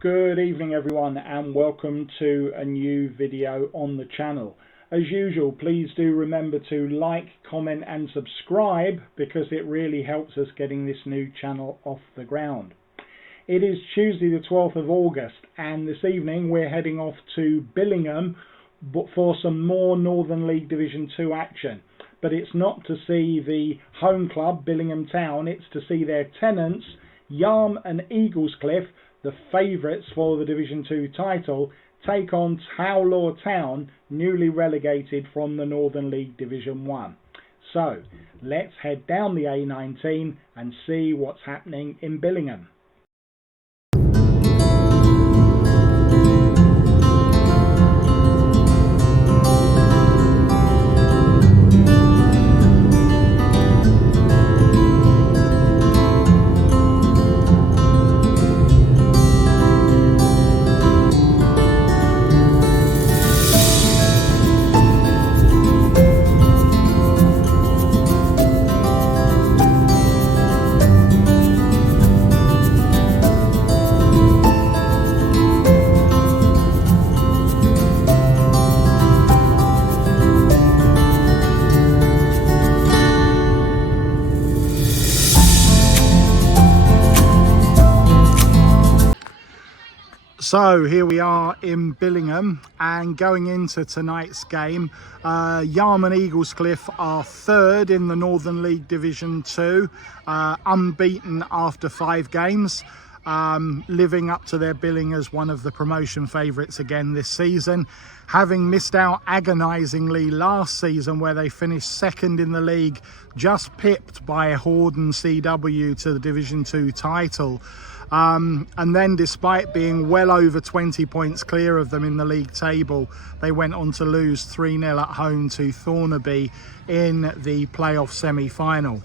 Good evening everyone, and welcome to a new video on the channel. As usual, please do remember to like, comment and subscribe, because it really helps us getting this new channel off the ground. It is Tuesday the 12th of August, and this evening we're heading off to Billingham for some more Northern League Division 2 action. But it's not to see the home club, Billingham Town, it's to see their tenants, Yarm and Eaglescliffe, the favourites for the Division 2 title, take on Towlaw Town, newly relegated from the Northern League Division 1. So, let's head down the A19 and see what's happening in Billingham. So here we are in Billingham, and going into tonight's game, Yarm and Eaglescliffe are third in the Northern League Division 2, unbeaten after 5 games, living up to their billing as one of the promotion favourites again this season, having missed out agonisingly last season where they finished second in the league, just pipped by Horden CW to the Division 2 title. And then, despite being well over 20 points clear of them in the league table, they went on to lose 3-0 at home to Thornaby in the playoff semi-final.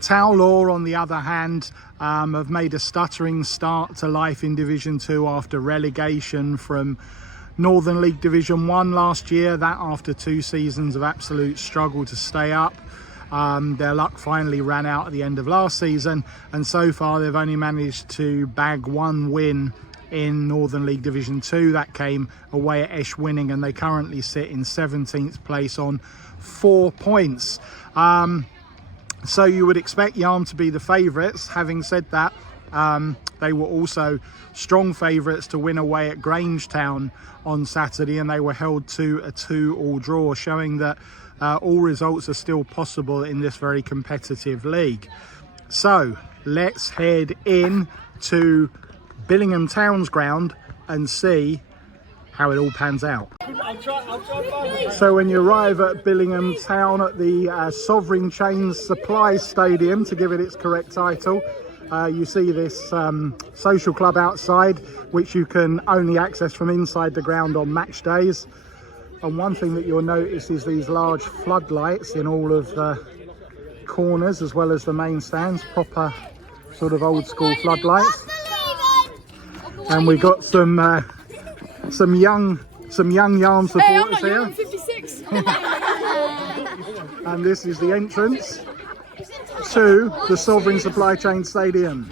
Towlaw, on the other hand, have made a stuttering start to life in Division 2 after relegation from Northern League Division 1 last year, that after 2 seasons of absolute struggle to stay up. Their luck finally ran out at the end of last season, and so far they've only managed to bag 1 win in Northern League Division 2. That came away at Eschwinning, and they currently sit in 17th place on 4 points. So you would expect Yarm to be the favourites. Having said that, they were also strong favourites to win away at Grangetown on Saturday, and they were held to a 2-2 draw, showing that all results are still possible in this very competitive league. So let's head in to Billingham Town's ground and see how it all pans out. So when you arrive at Billingham Town at the Sovereign Chains Supply Stadium, to give it its correct title, you see this social club outside, which you can only access from inside the ground on match days. And one thing that you'll notice is these large floodlights in all of the corners, as well as the main stands, proper sort of old school floodlights. And we got some young Yarm supporters here. I'm 56. And this is the entrance to the Sovereign Supply Chain Stadium.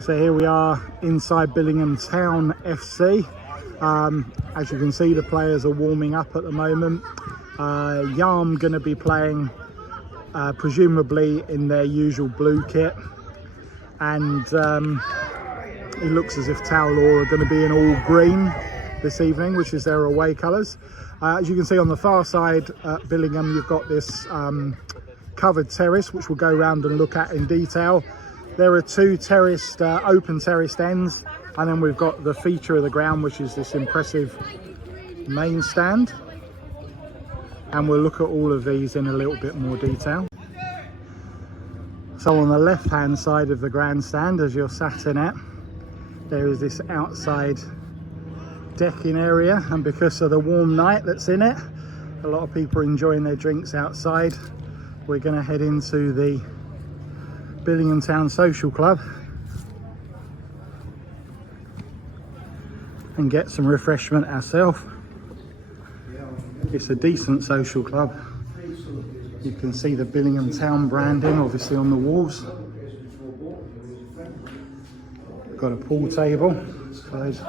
So here we are inside Billingham Town FC. As you can see, the players are warming up at the moment. Yarm going to be playing presumably in their usual blue kit, and it looks as if Towlaw are going to be in all green this evening, which is their away colours. As you can see on the far side at Billingham, you've got this covered terrace, which we'll go round and look at in detail. There are 2 terraced, open terraced ends, and then we've got the feature of the ground, which is this impressive main stand. And we'll look at all of these in a little bit more detail. So on the left hand side of the grandstand, as you're sat in it, there is this outside decking area, and because of the warm night that's in it, a lot of people are enjoying their drinks outside. We're going to head into the Billingham Town Social Club and get some refreshment ourselves. It's a decent social club. You can see the Billingham Town branding obviously on the walls. Got a pool table for those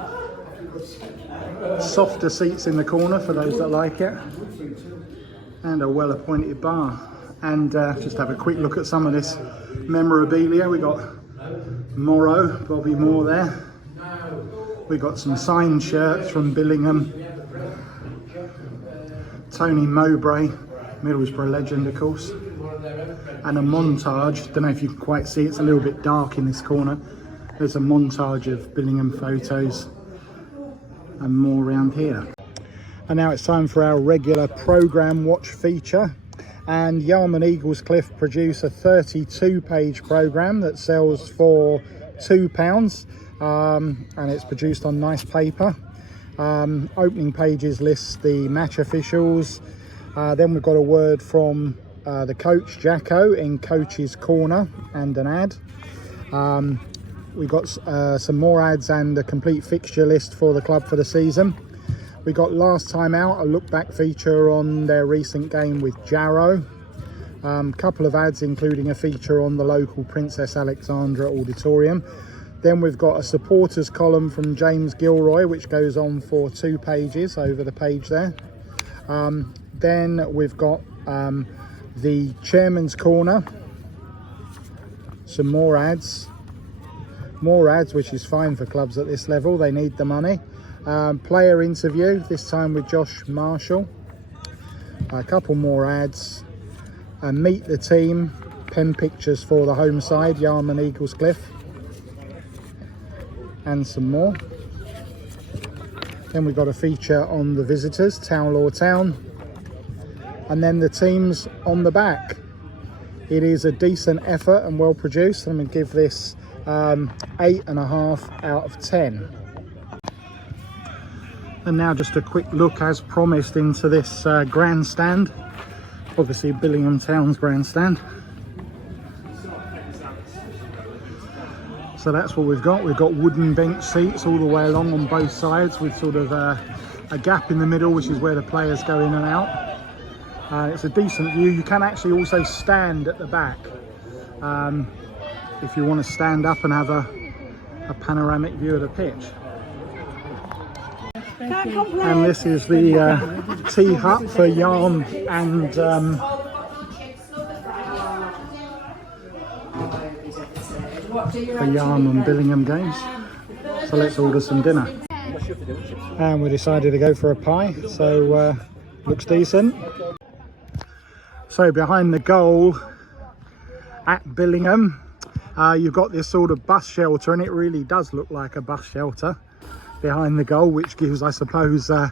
softer seats in the corner for those that like it, and a well appointed bar. And just have a quick look at some of this memorabilia. We got Morrow, Bobby Moore there. We got some signed shirts from Billingham, Tony Mowbray, Middlesbrough legend of course, and a montage. Don't know if you can quite see, it's a little bit dark in this corner. There's a montage of Billingham photos and more around here. And now it's time for our regular programme watch feature. And Yarm Eaglescliffe produce a 32-page programme that sells for £2, and it's produced on nice paper. Opening pages lists the match officials. Then we've got a word from the coach Jacko in Coach's Corner and an ad. We got some more ads and a complete fixture list for the club for the season. We got last time out, a look back feature on their recent game with Jarrow. Couple of ads including a feature on the local Princess Alexandra Auditorium. Then we've got a supporters column from James Gilroy, which goes on for 2 pages over the page there. Then we've got the Chairman's Corner, some more ads, which is fine for clubs at this level, they need the money. Player interview, this time with Josh Marshall. A couple more ads. Meet the team, pen pictures for the home side, Yarm Eaglescliffe. And some more. Then we've got a feature on the visitors, Townlaw Town. And then the teams on the back. It is a decent effort and well produced. I'm going to give this 8.5 out of 10. And now just a quick look as promised into this grandstand. Obviously Billingham Town's grandstand. So that's what we've got. We've got wooden bench seats all the way along on both sides with sort of a gap in the middle, which is where the players go in and out. It's a decent view. You can actually also stand at the back if you want to stand up and have a panoramic view of the pitch. And this is the tea hut for Yarm and Billingham games. So let's order some dinner. And we decided to go for a pie, so looks decent. So behind the goal at Billingham, you've got this sort of bus shelter, and it really does look like a bus shelter behind the goal, which gives, I suppose, a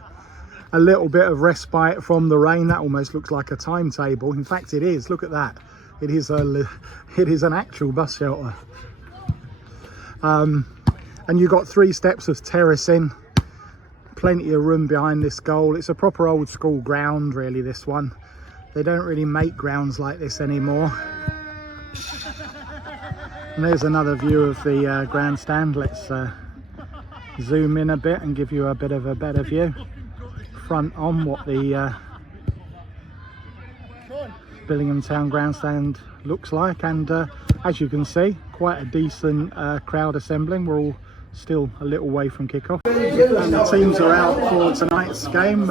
little bit of respite from the rain. That almost looks like a timetable. In fact, it is. Look at that. It is an actual bus shelter. And you've got 3 steps of terracing, plenty of room behind this goal. It's a proper old school ground, really, this one. They don't really make grounds like this anymore. And there's another view of the grandstand. Let's zoom in a bit and give you a bit of a better view front on what the Billingham Town grandstand looks like. And as you can see, quite a decent crowd assembling. We're all still a little way from kickoff, and the teams are out for tonight's game.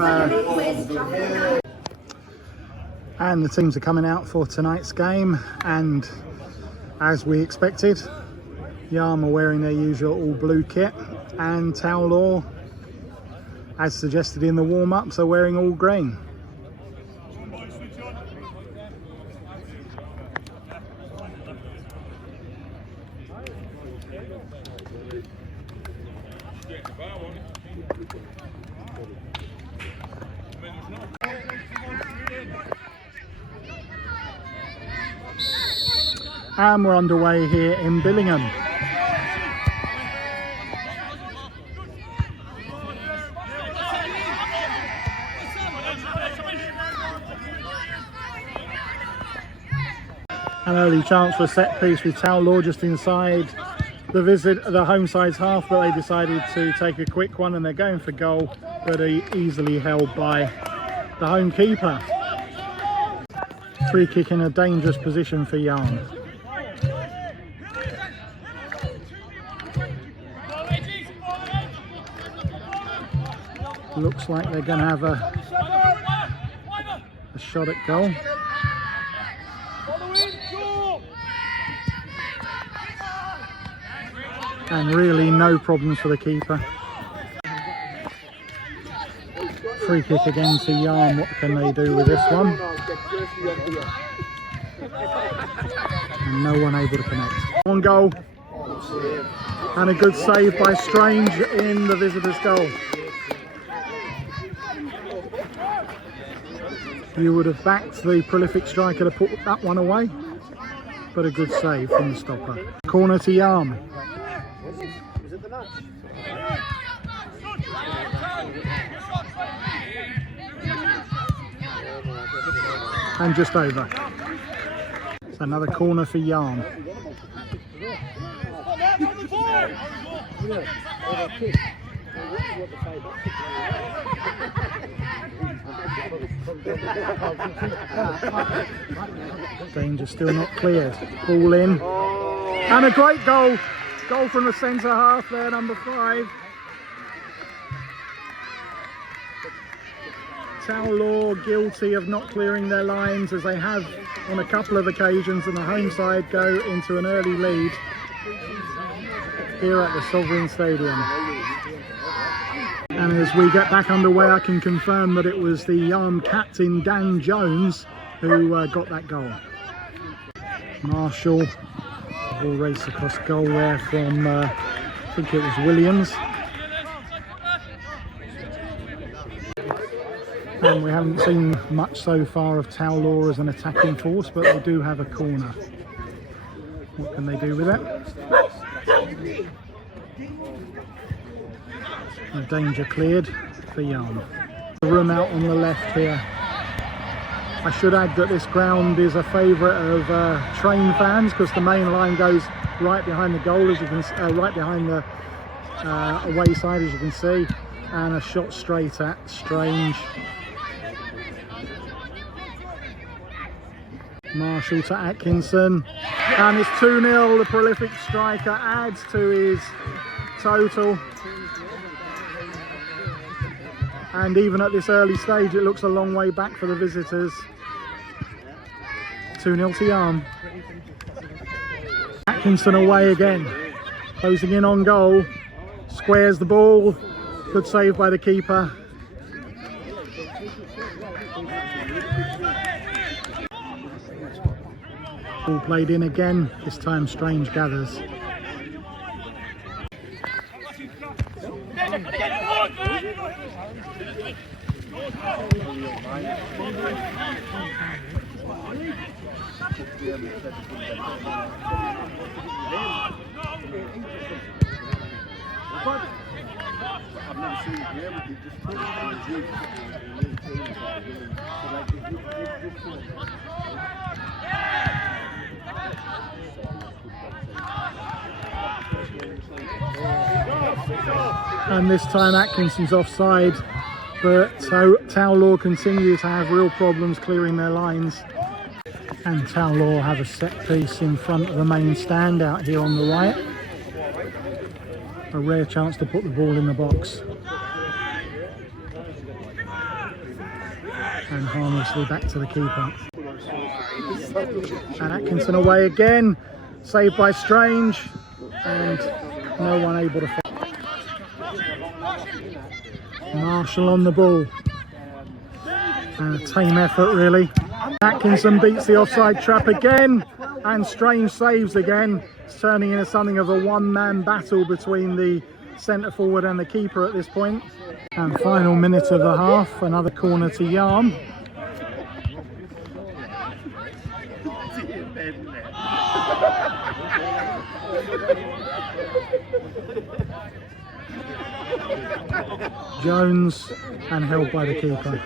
And the teams are coming out for tonight's game, and as we expected, Yarm are wearing their usual all blue kit, and Townlaw, as suggested in the warm-ups, are wearing all green. And we're underway here in Billingham. An early chance for a set piece with Townlaw just inside the home side's half, but they decided to take a quick one, and they're going for goal, but easily held by the home keeper. Free kick in a dangerous position for Yarm. Looks like they're going to have a shot at goal. And really no problems for the keeper. Free kick again to Yarm. What can they do with this one? And no one able to connect. One goal. And a good save by Strange in the visitors' goal. You would have backed the prolific striker to put that one away, but a good save from the stopper. Corner to Yarm. And just over. It's another corner for Yarm. Danger still not cleared. Ball in. And a great goal. Goal from the centre half there, number 5. Law guilty of not clearing their lines, as they have on a couple of occasions, and the home side go into an early lead here at the Sovereign Stadium. And as we get back underway, I can confirm that it was the Yarm captain Dan Jones who got that goal. Marshall, ball race across goal there from I think it was Williams. And we haven't seen much so far of Law as an attacking force, but they do have a corner. What can they do with it? A danger cleared for Yarm. The room out on the left here. I should add that this ground is a favourite of train fans, because the main line goes right behind the goal, as you can right behind the away side, as you can see, and a shot straight at Strange. Marshall to Atkinson, and it's 2-0. The prolific striker adds to his total, and even at this early stage it looks a long way back for the visitors. 2-0 to Yarm. Atkinson away again, closing in on goal, squares the ball, good save by the keeper. Ball played in again, this time Strange gathers. And this time Atkinson's offside, but Law continue to have real problems clearing their lines. And Law have a set piece in front of the main stand out here on the right. A rare chance to put the ball in the box. And harmlessly back to the keeper. And Atkinson away again, saved by Strange, and no one able to find. Marshall on the ball, and a tame effort really. Atkinson beats the offside trap again, and Strange saves again. It's turning into something of a one-man battle between the centre forward and the keeper at this point. And final minute of the half, another corner to Yarm. Jones, and held by the keeper.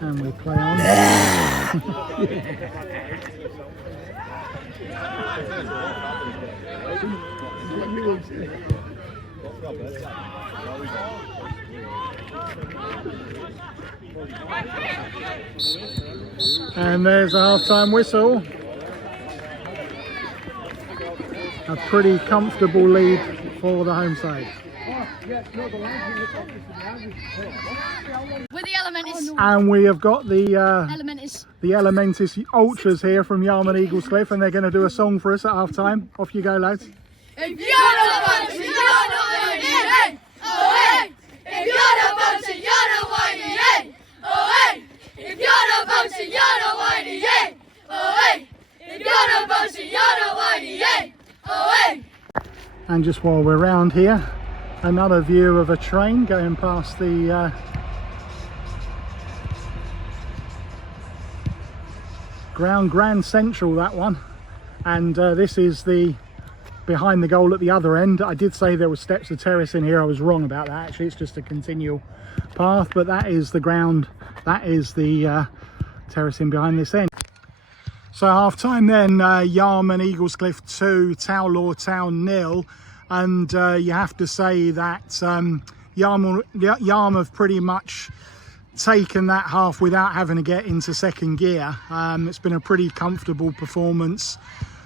And we play on. And there's a half-time whistle. A pretty comfortable lead for the home side. With the Elementers. And we have got the Elementers. the Elementis Ultras here from Yarm Eaglescliffe, and they're going to do a song for us at half-time. Off you go, lads. If you're the bunch, you're the whitey, hey! Oh, hey! If you're the bunch, you're the whitey, hey! Oh, hey! If you're the bunch, you're the whitey, hey! Oh, hey! If you're the bunch, you're the whitey, hey! Oh, hey! And just while we're around here, another view of a train going past the Grand Central, that one. And this is the behind the goal at the other end. I did say there were steps of terrace in here. I was wrong about that. Actually, it's just a continual path, but that is the ground. That is the terracing behind this end. So half time then, Yarm and Eaglescliffe 2, Towlaw Town 0. And you have to say that Yarm have pretty much taken that half without having to get into second gear. It's been a pretty comfortable performance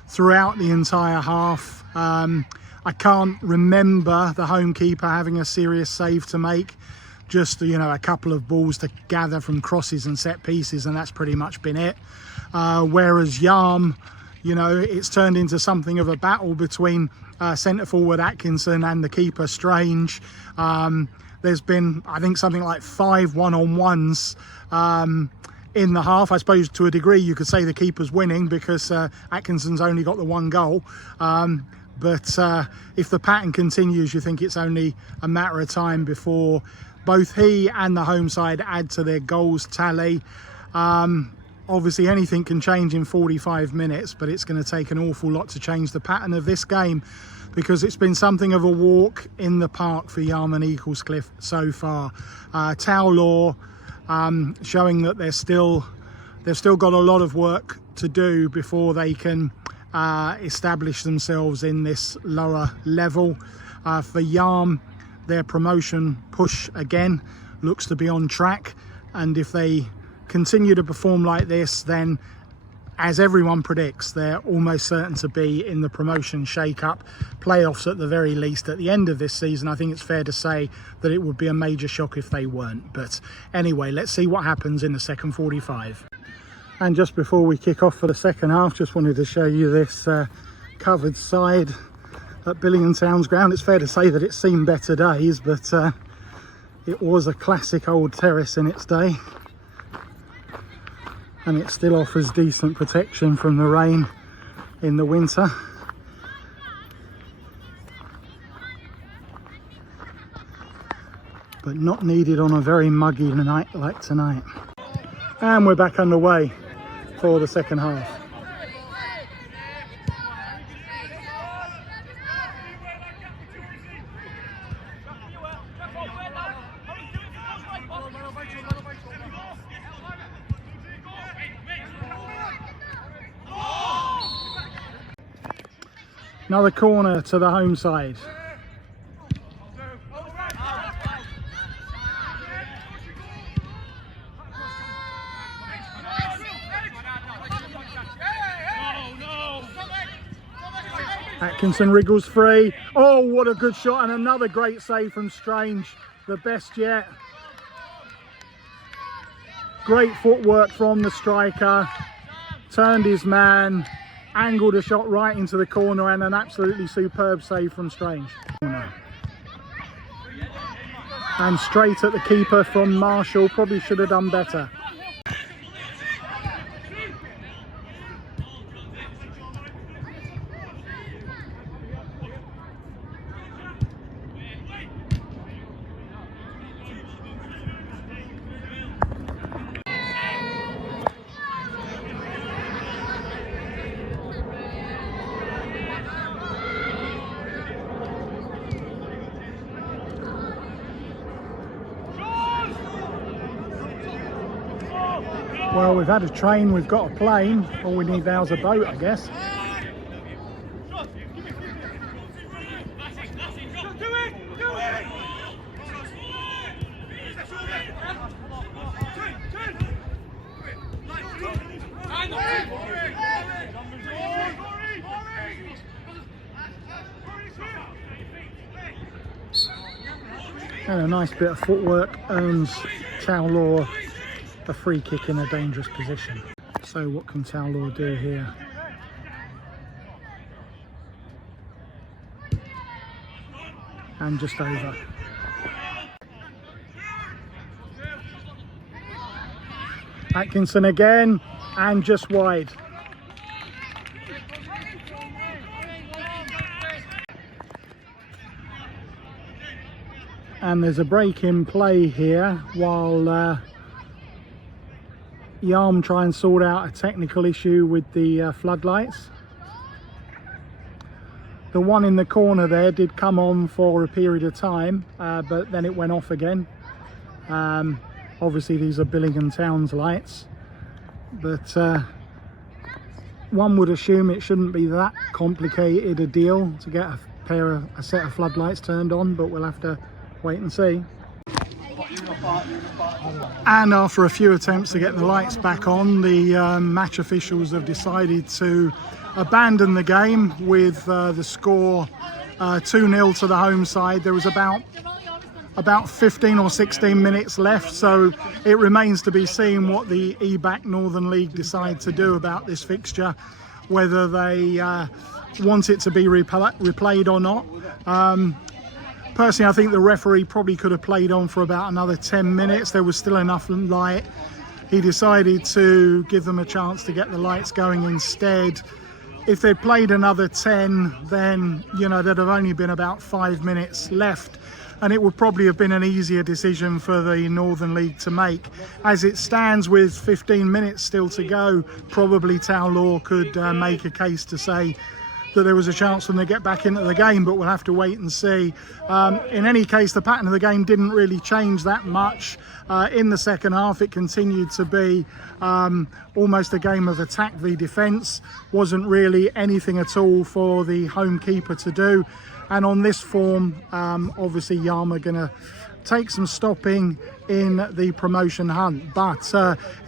throughout the entire half. I can't remember the home keeper having a serious save to make. Just, you know, a couple of balls to gather from crosses and set pieces, and that's pretty much been it. Whereas Yarm, you know, it's turned into something of a battle between centre forward Atkinson and the keeper Strange. There's been, I think, something like 5 one-on-ones in the half. I suppose to a degree you could say the keeper's winning because Atkinson's only got the 1 goal. But if the pattern continues, you think it's only a matter of time before both he and the home side add to their goals tally. Obviously anything can change in 45 minutes, but it's going to take an awful lot to change the pattern of this game, because it's been something of a walk in the park for Yarm and Eaglescliffe so far. Towlaw showing that they've still got a lot of work to do before they can establish themselves in this lower level. For Yarm, their promotion push again looks to be on track, and if they continue to perform like this, then as everyone predicts, they're almost certain to be in the promotion shake-up playoffs at the very least at the end of this season. I think it's fair to say that it would be a major shock if they weren't. But anyway, let's see what happens in the second 45. And just before we kick off for the second half, just wanted to show you this covered side at Billingham Town's ground. It's fair to say that it's seen better days, but it was a classic old terrace in its day, and it still offers decent protection from the rain in the winter. But not needed on a very muggy night like tonight. And we're back underway for the second half. Another corner to the home side. Atkinson wriggles free. Oh, what a good shot, and another great save from Strange, the best yet. Great footwork from the striker, turned his man, angled a shot right into the corner, and an absolutely superb save from Strange. And straight at the keeper from Marshall, probably should have done better. Well, we've had a train, we've got a plane, all we need now is a boat, I guess. And a nice bit of footwork earns Tow Law a free kick in a dangerous position. So what can Tow Law do here? And just over. Atkinson again, and just wide. And there's a break in play here while Yarm try and sort out a technical issue with the floodlights. The one in the corner there did come on for a period of time, but then it went off again. Obviously these are Billingham Town's lights, but one would assume it shouldn't be that complicated a deal to get a set of floodlights turned on, but we'll have to wait and see. And after a few attempts to get the lights back on, the match officials have decided to abandon the game with the score 2-0 to the home side. There was about 15 or 16 minutes left, so it remains to be seen what the Ebac Northern League decide to do about this fixture, whether they want it to be replayed or not. Personally, I think the referee probably could have played on for about another 10 minutes. There was still enough light. He decided to give them a chance to get the lights going instead. If they'd played another 10, then, you know, there'd have only been about 5 minutes left, and it would probably have been an easier decision for the Northern League to make. As it stands, with 15 minutes still to go, probably Tow Law could make a case to say that there was a chance for them to get back into the game, but we'll have to wait and see. In any case, the pattern of the game didn't really change that much. In the second half, it continued to be almost a game of attack v defence. Wasn't really anything at all for the home keeper to do. And on this form, obviously Yarm are going to take some stopping in the promotion hunt. But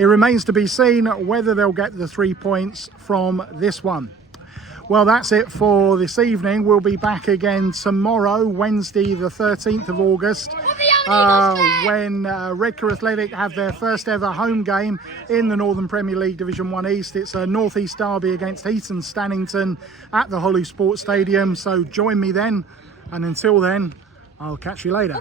it remains to be seen whether they'll get the 3 points from this one. Well, that's it for this evening. We'll be back again tomorrow, Wednesday the 13th of August, when Redcar Athletic have their first ever home game in the Northern Premier League Division 1 East. It's a North East derby against Heaton Stannington at the Holly Sports Stadium. So join me then, and until then, I'll catch you later.